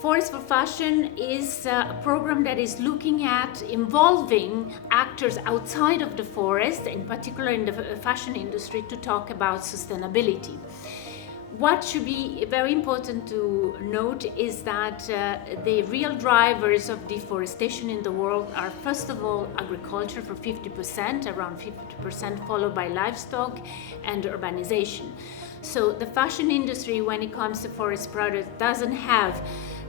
Forest for Fashion is a program that is looking at involving actors outside of the forest, in particular in the fashion industry, to talk about sustainability. What should be very important to note is that the real drivers of deforestation in the world are, first of all, agriculture for 50%, around 50%, followed by livestock and urbanization. So the fashion industry, when it comes to forest products, doesn't have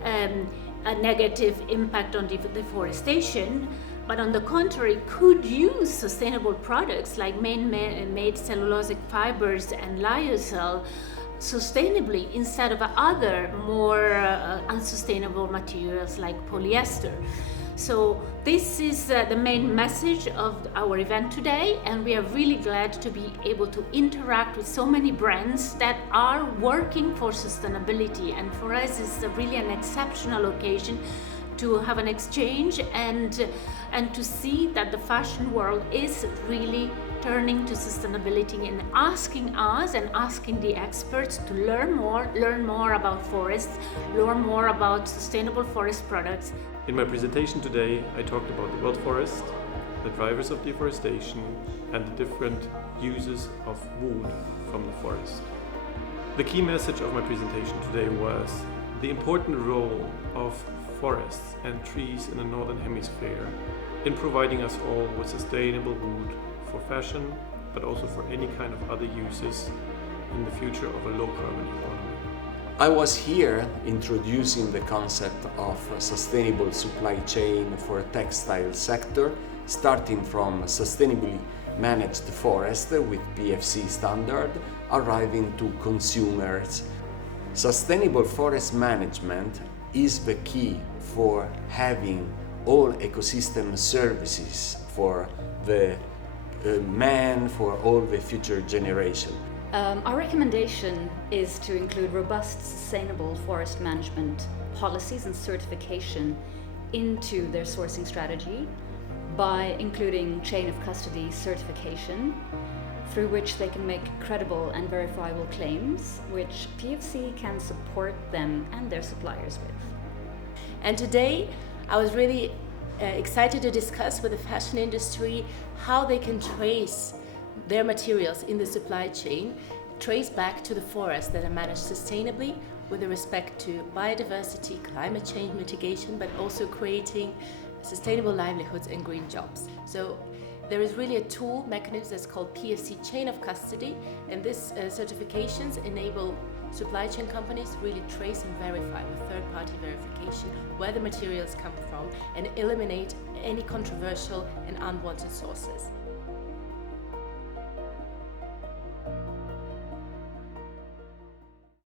a negative impact on deforestation, but on the contrary, could use sustainable products like man-made cellulosic fibers and lyocell sustainably instead of other more unsustainable materials like polyester. So this is the main message of our event today, and we are really glad to be able to interact with so many brands that are working for sustainability, and for us it's really an exceptional occasion to have an exchange and to see that the fashion world is really turning to sustainability and asking us and asking the experts to learn more about forests, learn more about sustainable forest products. In my presentation today, I talked about the world forest, the drivers of deforestation, and the different uses of wood from the forest. The key message of my presentation today was the important role of forests and trees in the Northern Hemisphere in providing us all with sustainable wood for fashion, but also for any kind of other uses in the future of a low-carbon economy. I was here introducing the concept of a sustainable supply chain for a textile sector, starting from sustainably managed forest with PEFC standard, arriving to consumers. Sustainable forest management is the key for having all ecosystem services for the man, for all the future generation. Our recommendation is to include robust, sustainable forest management policies and certification into their sourcing strategy by including chain of custody certification, through which they can make credible and verifiable claims, which PEFC can support them and their suppliers with. And today, I was really excited to discuss with the fashion industry how they can trace their materials in the supply chain, trace back to the forests that are managed sustainably with respect to biodiversity, climate change mitigation, but also creating sustainable livelihoods and green jobs. So there is really a tool mechanism that's called PEFC Chain of Custody, and these certifications enable supply chain companies to really trace and verify with third-party verification where the materials come from and eliminate any controversial and unwanted sources.